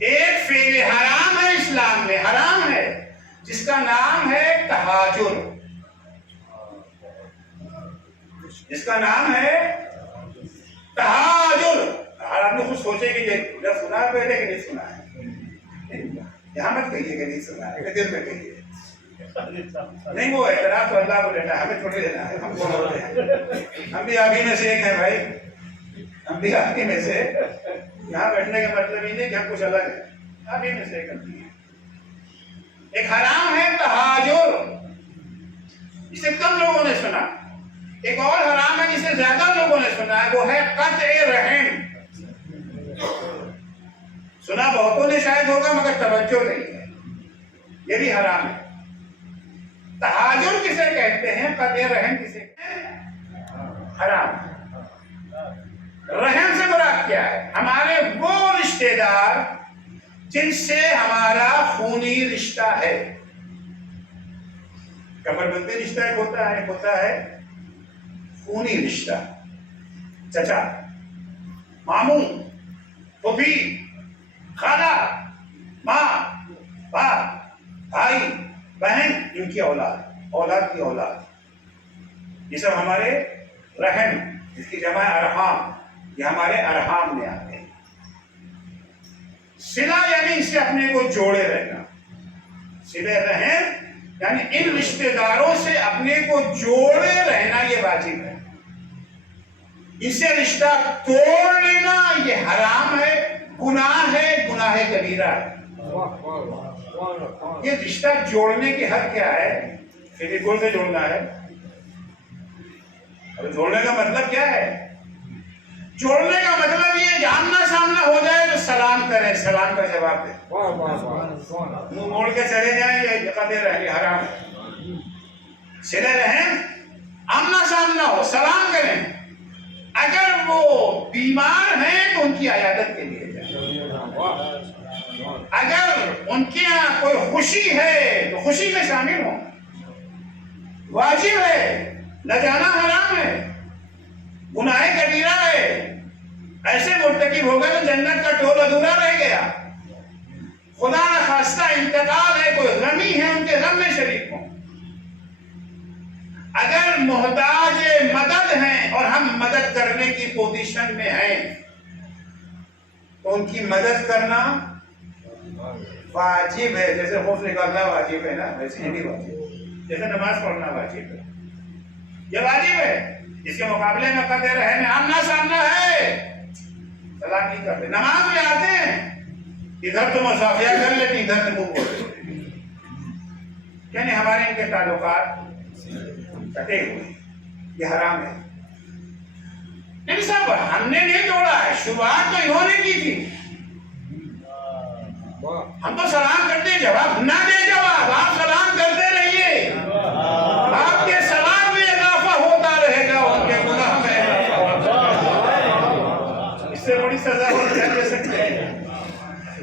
ایک فعل حرام ہے اسلام میں، حرام ہے، جس کا نام ہے تہاجر. جس کا نام ہے تہاجر. اور آپ نے خود سوچے کہ یہ سنا ہے پہلے کہ نہیں سنا ہے؟ یہاں مت کہیے کہ نہیں سنا ہے، دل میں کہیے. نہیں وہ اعتراف تو اللہ کو دینا ہے، ہمیں چھوڑ دینا ہے. ہم کون ہوتے ہیں؟ ہم بھی آپ ہی میں سے ایک ہیں بھائی، ہم بھی آپ ہی میں سے. یہاں بیٹھنے کا مطلب یہ نہیں کہ ہم کچھ الگ ہیں، آپ ہی میں سے ایک آدمی ہیں. ایک حرام ہے تہاجر، اسے کم لوگوں نے سنا. ایک اور حرام ہے جسے زیادہ لوگوں نے سنا ہے، وہ ہے قطع رحم. سنا بہتوں نے شاید ہوگا مگر توجہ نہیں ہے، یہ بھی حرام ہے. تہاجر کسے کہتے ہیں، قطع رحم کسے کہتے ہیں؟ حرام. رحم سے مراد کیا ہے؟ ہمارے وہ رشتہ دار جن سے ہمارا خونی رشتہ ہے. کمر بندی رشتہ ایک ہوتا ہے خونی رشتہ. چچا، ماموں، پھوپھی، خالہ، ماں، باپ، بھائی، بہن، ان کی اولاد کی اولاد، یہ سب ہمارے رحم، جس کی جمع ارحام، یہ ہمارے ارحام میں آتے ہیں. صلہ یعنی اس سے اپنے کو جوڑے رہنا. صلہ رحم یعنی ان رشتہ داروں سے اپنے کو جوڑے رہنا یہ واجب ہے. اس سے رشتہ توڑ لینا یہ حرام ہے، گناہ ہے، گناہ کبیرہ ہے. یہ رشتہ جوڑنے کی حد کیا ہے؟ فیویکول سے جوڑنا ہے. اور جوڑنے کا مطلب کیا ہے؟ جوڑنے کا مطلب یہ آمنا سامنا ہو جائے تو سلام کریں، سلام کا جواب دیں. منہ موڑ کے چلے جائیں یہ قطع رحم، یہ حرام ہے. صلہ رحم آمنا سامنا ہو، سلام کریں. اگر وہ بیمار ہیں تو ان کی عیادت کے لیے جائیں. اگر ان کے یہاں کوئی خوشی ہے تو خوشی میں شامل ہوں. واجب ہے، نہ جانا حرام ہے، گناہ کبیرہ ہے. ایسے مرتکب ہو گئے تو جنت کا ٹول ادھورا رہ گیا. خدا نہ خواستہ انتقال ہے، کوئی غمی ہے، ان کے غم میں شریک ہوں. اگر محتاج مدد ہیں اور ہم مدد کرنے کی پوزیشن میں ہیں تو ان کی مدد کرنا واجب ہے. جیسے خوف نکالنا واجب ہے نا، ویسے یہ بھی واجب ہے. جیسے نماز پڑھنا واجب ہے، یہ واجب ہے. اس کے مقابلے میں قطع رحم میں آمنا سامنا ہے، سلام نہیں کرتے. نماز میں آتے ہیں، ادھر تو مصافحہ کر لیتے، ادھر تو منہ بول دیتے. یعنی ہمارے ان کے تعلقات کٹے ہوئے، یہ حرام ہے. نہیں صاحب ہم نے نہیں توڑا ہے، شروعات تو انہوں نے کی تھی. ہم تو سلام کرتے، جواب نہ دے جواب، آپ سلام کرتے رہیے، آپ کے سلام میں اضافہ ہوتا رہے گا، ان کے گناہ میں اضافہ ہوتا. اس سے بڑی سزا ہو دے سکتے ہیں.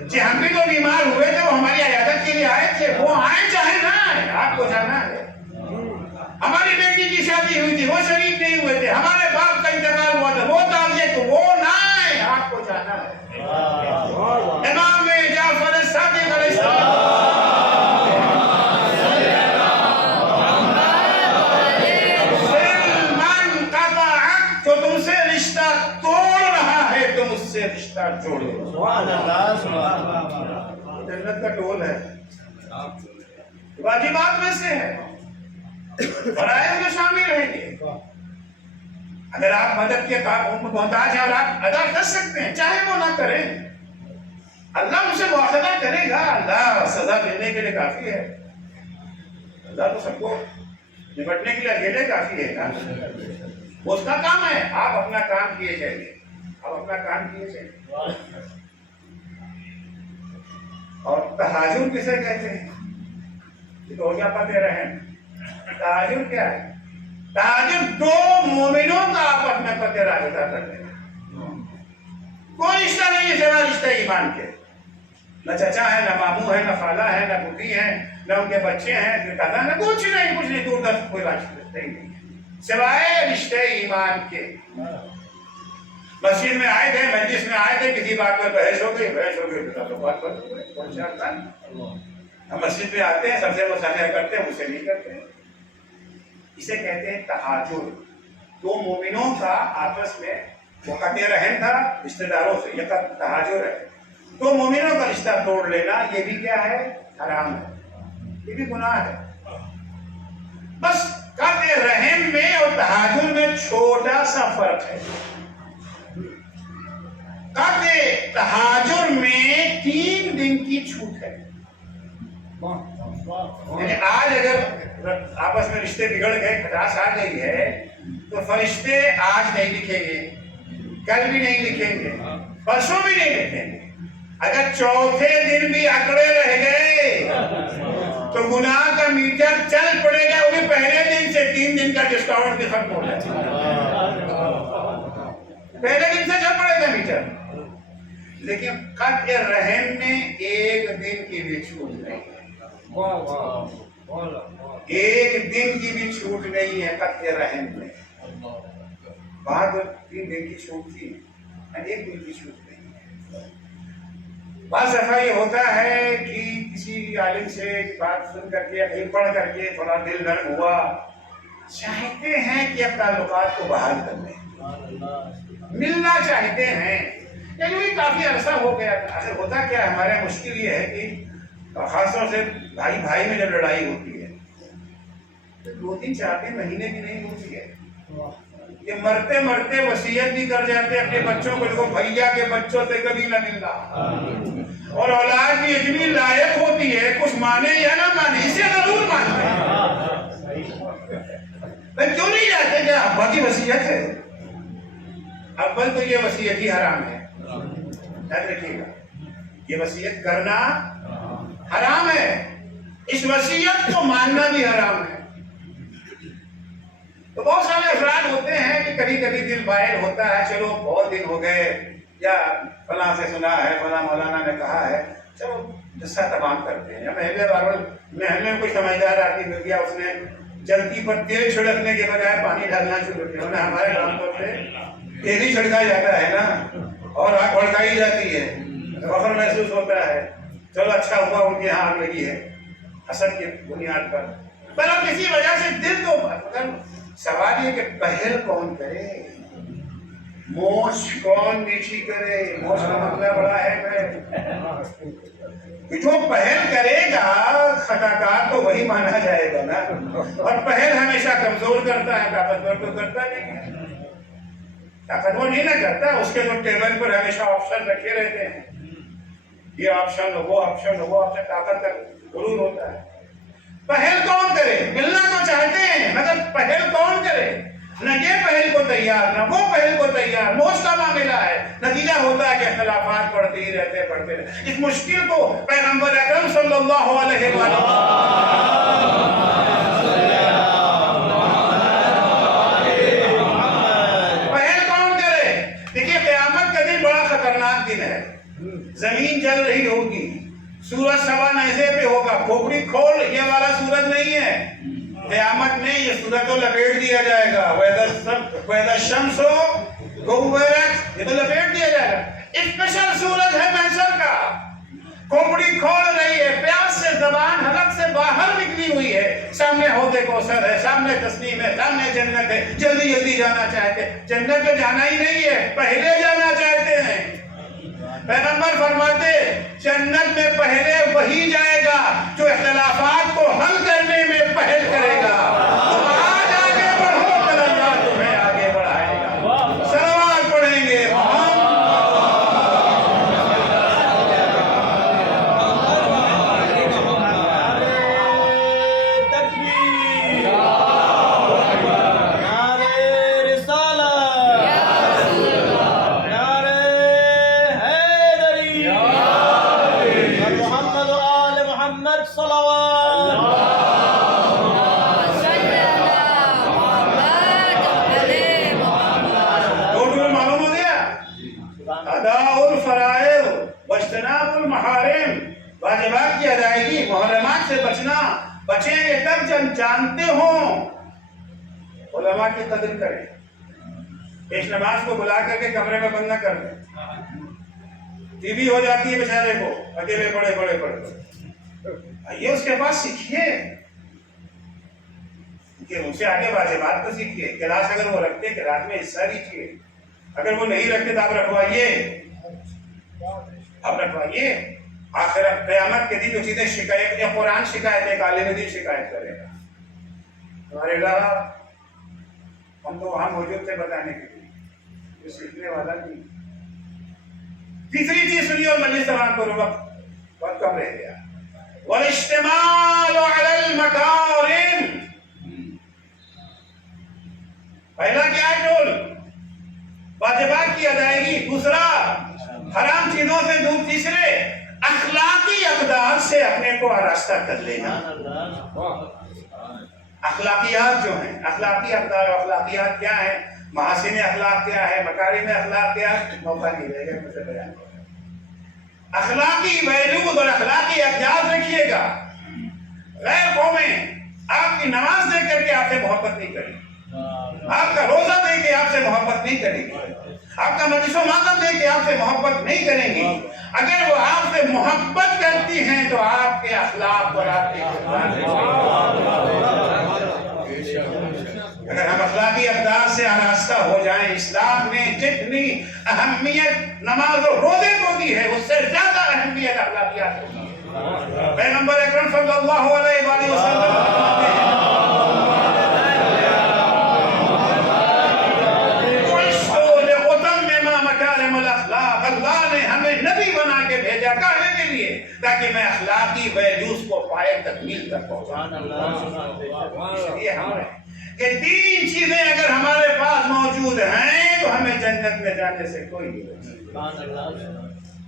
جی ہم بھی تو بیمار ہوئے تھے، وہ ہماری عیادت کے لیے آئے تھے، وہ آئے چاہے نہ آئے، آپ کو جانا ہے. ہماری بیٹی کی شادی ہوئی تھی، وہ شریک نہیں ہوئے تھے. ہمارے باپ کا انتقال ہوا تھا، وہ تعزیے تو وہ نہ آئے، آپ کو جانا ہے. امام جعفر صادق علیہ السلام من قطعت، تو تم سے رشتہ توڑ رہا ہے، تم اس سے رشتہ جوڑو. جنت کا ٹول ہے، واجبات میں سے ہے، فرائض میں شامل رہیں گے. اگر آپ مدد کے محتاج ہیں اور آپ ادا کر سکتے ہیں، چاہے وہ نہ کریں، اللہ اسے مواخذہ کرے گا. اللہ سزا دینے کے لیے کافی ہے. اللہ تو سب کو نمٹنے کے لیے اکیلے کافی ہے نا. وہ اس کا کام ہے، آپ اپنا کام کیے جائیے، آپ اپنا کام کیے جائیے. اور تہاجر کسے کہتے ہیں؟ یہ تو ہو گیا قطع رحم. تہاجر کیا ہے؟ تہاجر دو مومنوں کا آپس میں قطع رابطہ کر دینا. کوئی رشتہ نہیں ہے سوا رشتہ ایمان کے. نہ چچا ہے، نہ ماموں ہے، نہ خالہ ہے، نہ پھوپھی ہے، نہ ان کے بچے ہیں، نہ کزن ہے، کچھ نہیں، دور دست کوئی رشتہ ہی نہیں ہے سوائے رشتے ایمان کے۔ مسجد میں آئے تھے، مجلس میں آئے تھے، کسی بات پر بحث ہو گئی، بات پر ہم مسجد میں آتے ہیں، سب سے مصالحہ کرتے ہیں، مجھ سے نہیں کرتے۔ اسے کہتے ہیں تہاجر۔ دو مومنوں کا آپس میں وقت رحم تھا رشتہ داروں سے، یہ تہاجر ہے۔ دو مومنوں کا رشتہ توڑ لینا یہ بھی کیا ہے؟ حرام ہے، یہ بھی گناہ ہے۔ بس قطع رحم میں اور تہاجر میں چھوٹا سا فرق ہے۔ قطع تہاجر میں 3 دن کی چھوٹ ہے، یعنی آج اگر آپس میں رشتے بگڑ گئے، کھٹاس آ گئی ہے، تو فرشتے آج نہیں لکھیں گے، کل بھی نہیں لکھیں گے، پرسوں بھی نہیں لکھیں گے۔ اگر چوتھے دن بھی اکڑے رہ گئے تو گناہ کا میٹر چل پڑے گا، وہ بھی پہلے دن سے 3 دن کا ڈسکاؤنٹ بھی ختم ہو جائے گا، پہلے دن سے چل پڑے گا میٹر۔ لیکن قطع رحم میں 1 دن کی بھی چھوٹ نہیں ہے، 1 دن کی بھی چھوٹ نہیں ہے قطع رحم میں۔ وہاں تو 3 دن کی چھوٹ تھی، 1 دن کی چھوٹ نہیں ہے۔ بعض دفعہ یہ ہوتا ہے کہ کسی عالم سے بات سن کر کے، کہیں پڑھ کر کے تھوڑا دل نرم ہوا، چاہتے ہیں کہ اب تعلقات کو بحال کر لیں، ملنا چاہتے ہیں، یا جو کافی عرصہ ہو گیا۔ اصل ہوتا کیا ہے، ہمارے مشکل یہ ہے کہ خاص طور سے بھائی بھائی میں جب لڑائی ہوتی ہے تو 2-3 4 مہینے بھی نہیں ہوتی ہے، یہ مرتے مرتے وصیت بھی کر جاتے اپنے بچوں کو، دیکھو بھیا کے بچوں سے کبھی نہ ملنا، اور اولاد بھی اتنی لائق ہوتی ہے، کچھ مانے یا نہ مانے اسے ضرور مانتے ہیں۔ کیوں نہیں جاتے؟ کیا ابا کی وصیت ہے؟ اول تو یہ وصیت ہی حرام ہے، یاد رکھیے گا، یہ وصیت کرنا حرام ہے، اس وصیت کو ماننا بھی حرام ہے۔ تو بہت سارے افراد ہوتے ہیں کہ کبھی کبھی دل باہر ہوتا ہے، چلو بہت دن ہو گئے، یا فلاں سے سنا ہے، فلاں مولانا نے کہا ہے، چلو قصہ تمام کرتے ہیں۔ یا محلے میں کوئی سمجھدار آدمی مل گیا، اس نے جلتی پر تیل چھڑکنے کے بجائے پانی ڈالنا شروع کیا۔ انہیں ہمارے عام طور پہ تیل ہی چھڑکا جاتا ہے نا، اور آگ بھڑکائی جاتی ہے، فخر محسوس ہوتا ہے، چلو اچھا ہوا ان کے یہاں آگ لگی ہے، حسد کی بنیاد پر۔ پر اب کسی وجہ سے دل تو، سوال یہ کہ پہل کون کرے، موچ کون نیچی کرے، موچ کا معاملہ بڑا ہے کہ جو پہل کرے گا خطاکار تو وہی مانا جائے گا نا، اور پہل ہمیشہ کمزور کرتا ہے، طاقتور تو کرتا نہیں ہے، طاقتور نہیں نہ کرتا، اس کے تو ٹیبل پر ہمیشہ آپشن رکھے رہتے ہیں، یہ آپشن وہ آپشن وہ آپشن، طاقت کا غرور ہوتا ہے۔ پہل کون کرے؟ ملنا تو چاہتے ہیں مگر پہل کون کرے؟ نہ یہ پہل کو تیار، نہ وہ پہل کو تیار، موج کا معاملہ ہے، نتیجہ ہوتا ہے کہ اختلافات بڑھتے ہی رہتے۔ اس مشکل کو پیغمبر اکرم صلی اللہ علیہ وسلم پہل کون کرے؟ دیکھیے قیامت کا دن بڑا خطرناک دن ہے، زمین جل رہی ہوگی، سورج سوا نیزے پہ ہوگا، کھوپڑی کھول یہ والا سورج نہیں ہے، قیامت میں یہ سورج کو لپیٹ دیا جائے گا، وَإِذَا الشَّمْسُ كُوِّرَتْ، یہ تو لپیٹ دیا جائے گا، اسپیشل سورج ہے محشر کا، کھوپڑی کھول رہی ہے، پیاس سے زبان حلق سے باہر نکلی ہوئی ہے، سامنے حوض کوثر ہے، سامنے تسنیم ہے، سامنے جنت ہے، جلدی جلدی جانا چاہتے، جنت میں جانا ہی نہیں ہے، پہلے جانا چاہتے ہیں۔ پیغمبر فرماتے جنت میں پہلے وہی جائے گا جو اختلافات کو حل کرنے میں پہل کرے گا۔ تم آج آگے بڑھو، کل اللہ تمہیں آگے بڑھائے گا۔ صلوات پڑھیں گے اداء الفرائض واجتناب المحارم واجبات کی ادائیگی، محرمات سے بچنا، بچیں گے تب جب جانتے ہوں۔ علماء کی قدر کریں، پیش نماز کو بلا کر کے کمرے میں بند نہ کر دیں، ٹی وی ہو جاتی ہے بیچارے کو، اکیلے پڑے آئیے اس کے پاس سیکھیے، کہ ان سے آگے واجبات کو سیکھیے، کلاس اگر وہ رکھتے کلاس میں حصہ لیجیے، اگر وہ نہیں رکھتے تو آپ رکھوائیے، آخر قیامت کے دن جو چیزیں شکایت، یا قرآن شکایت ہے، ایک عالم دین شکایت کرے گا تمہارے اللہ، ہم تو وہاں موجود تھے بتانے کے لیے، جو سیکھنے والا نہیں۔ تیسری چیز سنیے اور مجلس تمام کرو، وقت کم رہ گیا۔ والاجتماع علی المکارم، پہلا کیا ہے؟ ٹول واجبات کی ادائیگی، دوسرا حرام چیزوں سے دور، تیسرے اخلاقی اقدار سے اپنے کو آراستہ کر لینا۔ اخلاقیات جو ہیں، اخلاقی اقدار و اخلاقیات کیا ہیں، محاسن اخلاق کیا ہے، مکارم اخلاق کیا ہے، موقع نہیں رہے گا مجھے بیان کرنے۔ اخلاقی ویلیوز اور اخلاقی اقدار رکھیے گا۔ غیر قومیں آپ کی نماز دے کر کے آپ سے محبت نہیں کریں، آپ کا روزہ دے کے آپ سے محبت نہیں کریں گی، آپ کا مجلس و ماتم دے کے آپ سے محبت نہیں کریں گی۔ اگر وہ آپ سے محبت کرتی ہیں تو آپ کے اخلاق اور آپ کے اگر ہم اخلاقی اقدار سے آراستہ ہو جائیں، اسلام نے جتنی اہمیت نماز و روزے کو دی ہے اس سے زیادہ اہمیت اخلاقیات کو دی ہے۔ پیغمبر اکرم صلی اللہ علیہ وآلہ وسلم فرماتے ہیں، اللہ نے ہمیں نبی بنا کے بھیجا کہنے کے لیے تاکہ میں اخلاقی ویلیوز کو پائے تکمیل تک پہنچاؤں۔ اس لیے ہمیں کہ تین چیزیں اگر ہمارے پاس موجود ہیں تو ہمیں جنت میں جانے سے کوئی نہیں۔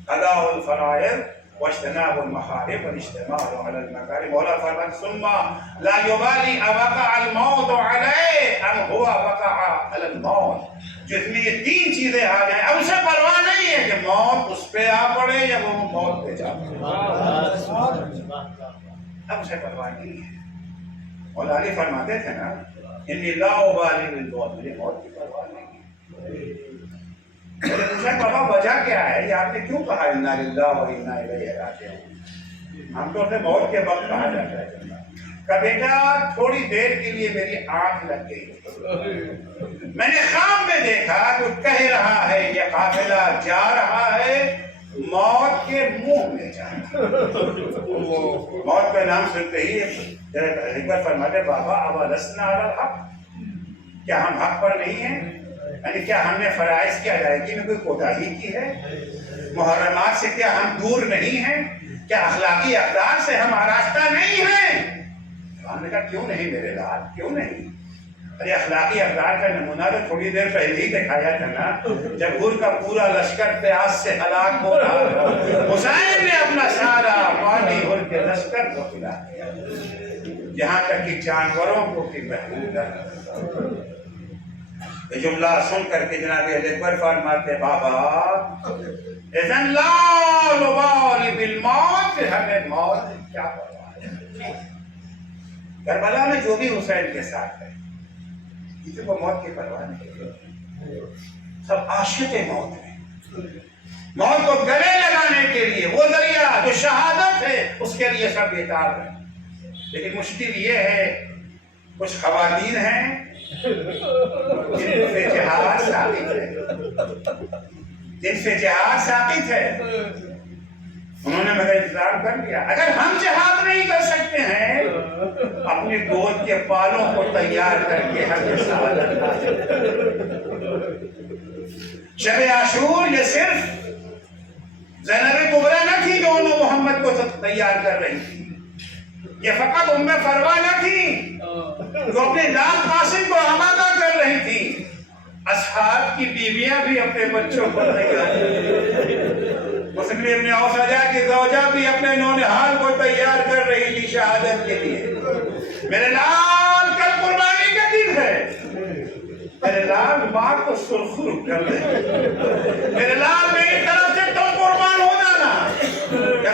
ادا الفرائض واجتناب المحارم والاجتماع على المكارم۔ مولا فرماتے ثم لا يبالي اوقع الموت عليه ام هو وقع على الموت۔ جس میں یہ تین چیزیں آ جائیں اب اسے پرواہ نہیں ہے کہ موت اس پہ آ پڑے یا وہ موت پہ جا پڑے، اب اسے پرواہ نہیں ہے۔ مولا علی فرماتے تھے نا، انی لا ابالی بالموت، مجھے موت کی پرواہ نہیں ہے۔ میں نے پوچھا بابا وجہ کیا ہے، یہ آپ نے کیوں کہا انا للہ و انا الیہ راجعون؟ ہم تو اپنے موت کے وقت کہا جاتا ہے کہ بیٹا تھوڑی دیر کے لیے میری آنکھ لگ گئی، میں نے خواب میں دیکھا کہ کہہ رہا ہے یہ قافلہ جا رہا ہے موت کے منہ میں جا رہا ہے۔ موت کا نام سنتے ہی ایک بار فرماتے بابا اولسنا علی الحق، کیا ہم حق پر نہیں ہیں؟ یعنی کیا ہم نے فرائض کی ادائیگی میں کوئی کوتاہی کی ہے؟ محرمات سے کیا ہم دور نہیں ہیں؟ کیا اخلاقی اقدار سے ہم آراستہ نہیں ہیں؟ ہم نے کہا کیوں نہیں میرے لال، کیوں نہیں؟ ارے اخلاقی اقدار کا نمونہ تو تھوڑی دیر پہلے ہی دکھایا تھا نا، جب حور کا پورا لشکر پیاس سے ہلاک ہو رہا، حسین نے اپنا سارا پانی حور کے لشکر کو پلا دیا، یہاں تک کہ جانوروں کو بھی محفوظ رکھا۔ یہ جملہ سن کر کے جناب اہل اکبر فرماتے بابا اذن لا نبالی بالموت، ہمیں موت کیا پرواہ ہے۔ کربلا میں جو بھی حسین کے ساتھ ہے کسی کو موت کی پرواہ نہیں، سب عاشق موت ہیں، موت کو گلے لگانے کے لیے وہ ذریعہ جو شہادت ہے اس کے لیے سب بیدار ہیں۔ لیکن مشکل یہ ہے کچھ خواتین ہیں جن سے جہاد ثابت ہے، جن سے جہاد ثابت ہے، انہوں نے میرا انتظام کر لیا۔ اگر ہم جہاد نہیں کر سکتے ہیں اپنی گود کے بالوں کو تیار کر کے ہم شب عاشور یہ صرف زینب کبریٰ نہ تھی جو انہوں محمد کو تیار کر رہی تھی، یہ فقط ام فروا نہ تھی جو اپنے لال قاسم کو آمادہ کر رہی تھی، اصحاب کی بیویاں بھی اپنے بچوں کو تیار مسلم ابن اوسجا کی زوجہ بھی اپنے نونہال کو تیار کر رہی تھی شہادت کے لیے۔ میرے لال کل قربانی کا دن ہے، میرے لال ماں کو سرخرو کر دے، میرے لال میری طرف سے تم قربان ہو جانا۔ جب